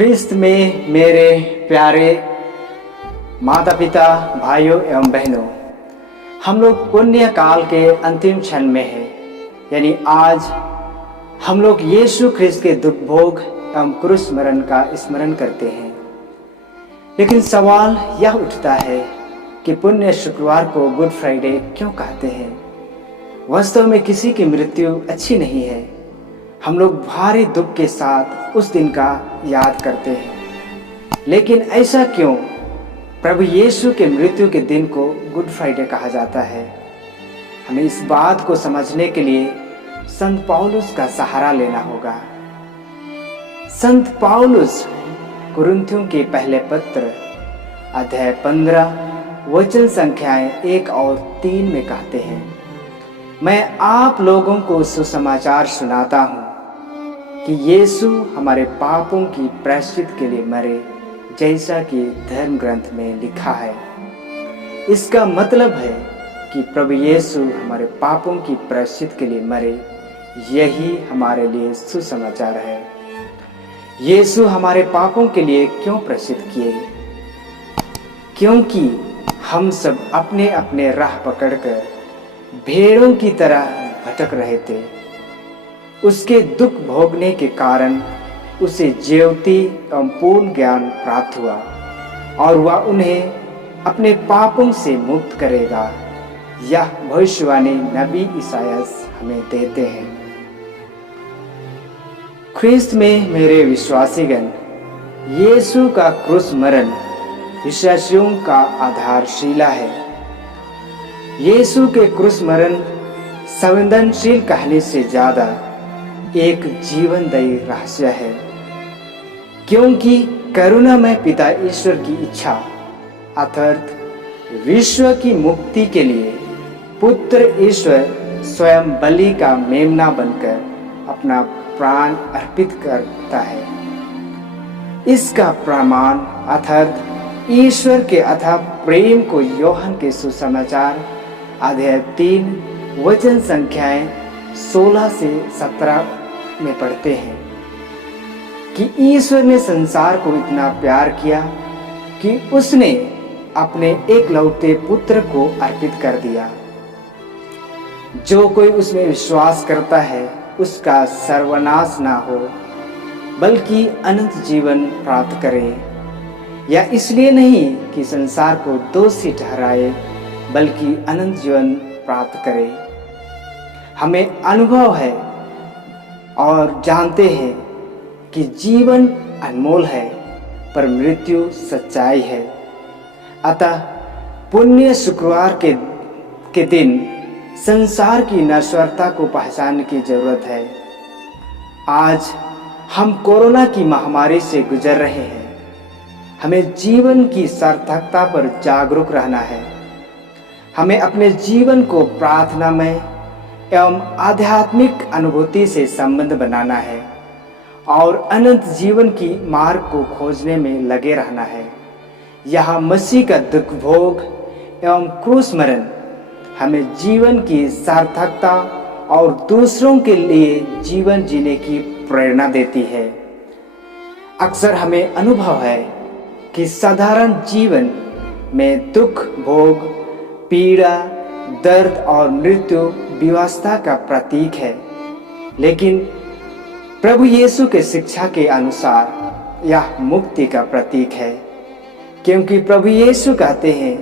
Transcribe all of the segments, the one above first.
ख्रिस्त में मेरे प्यारे माता पिता, भाइयों एवं बहनों, हम लोग पुण्य काल के अंतिम क्षण में हैं। यानी आज हम लोग यीशु ख्रिस्त के दुख भोग एवं क्रूस मरण का स्मरण करते हैं। लेकिन सवाल यह उठता है कि पुण्य शुक्रवार को गुड फ्राइडे क्यों कहते हैं। वास्तव में किसी की मृत्यु अच्छी नहीं है। हम लोग भारी दुख के साथ उस दिन का याद करते हैं। लेकिन ऐसा क्यों प्रभु यीशु के मृत्यु के दिन को गुड फ्राइडे कहा जाता है? हमें इस बात को समझने के लिए संत पौलुस का सहारा लेना होगा। संत पौलुस कुरिन्थियों के पहले पत्र अध्याय 15 वचन संख्याएं 1 और 3 में कहते हैं, मैं आप लोगों को सुसमाचार सुनाता हूँ कि यीशु हमारे पापों की प्रायश्चित के लिए मरे, जैसा कि धर्म ग्रंथ में लिखा है। इसका मतलब है कि प्रभु यीशु हमारे पापों की प्रायश्चित के लिए मरे। यही हमारे लिए सुसमाचार है। यीशु हमारे पापों के लिए क्यों प्रायश्चित किए? क्योंकि हम सब अपने अपने राह पकड़कर भेड़ों की तरह भटक रहे थे। उसके दुख भोगने के कारण उसे ज्योति एवं पूर्ण ज्ञान प्राप्त हुआ और वह उन्हें अपने पापों से मुक्त करेगा। यह भविष्यवाणी नबी ईसायास हमें देते हैं। ख्रिस्त में मेरे विश्वासीगण, यीशु का क्रूस मरण विश्वासियों का आधारशिला है। यीशु के क्रूस मरण संवेदनशील कहानी से ज्यादा एक जीवनदायी रहस्य है, क्योंकि करुणामय पिता ईश्वर की इच्छा अर्थात विश्व की मुक्ति के लिए पुत्र ईश्वर स्वयं बलि का मेमना बनकर अपना प्राण अर्पित करता है। इसका प्रमाण अर्थात ईश्वर के अथाह प्रेम को यूहन्ना के सुसमाचार अध्याय 3 वचन संख्याएं 16 से 17 में पढ़ते हैं कि ईश्वर ने संसार को इतना प्यार किया कि उसने अपने एकलौते पुत्र को अर्पित कर दिया। जो कोई उसमें विश्वास करता है उसका सर्वनाश ना हो, बल्कि अनंत जीवन प्राप्त करे। या इसलिए नहीं कि संसार को दोषी ठहराए, बल्कि अनंत जीवन प्राप्त करे। हमें अनुभव है और जानते हैं कि जीवन अनमोल है, पर मृत्यु सच्चाई है। अतः पुण्य शुक्रवार के दिन संसार की नश्वरता को पहचानने की जरूरत है। आज हम कोरोना की महामारी से गुजर रहे हैं। हमें जीवन की सार्थकता पर जागरूक रहना है। हमें अपने जीवन को प्रार्थनामय एवं आध्यात्मिक अनुभूति से संबंध बनाना है और अनंत जीवन की मार्ग को खोजने में लगे रहना है। यहाँ मसीह का दुख भोग एवं क्रूस मरण हमें जीवन की सार्थकता और दूसरों के लिए जीवन जीने की प्रेरणा देती है। अक्सर हमें अनुभव है कि साधारण जीवन में दुख भोग, पीड़ा, दर्द और मृत्यु विवस्था का प्रतीक है। लेकिन प्रभु यीशु के शिक्षा के अनुसार यह मुक्ति का प्रतीक है, क्योंकि प्रभु यीशु कहते हैं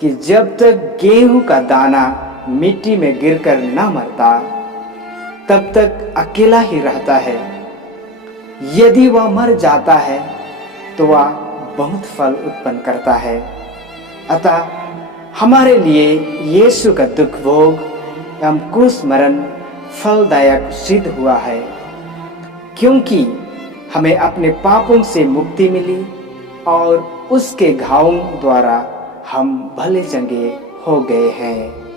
कि जब तक गेहूं का दाना मिट्टी में गिरकर न मरता, तब तक अकेला ही रहता है। यदि वह मर जाता है तो वह बहुत फल उत्पन्न करता है। अतः हमारे लिए यीशु का दुख भोग एवं क्रूस मरण फलदायक सिद्ध हुआ है, क्योंकि हमें अपने पापों से मुक्ति मिली और उसके घावों द्वारा हम भले चंगे हो गए हैं।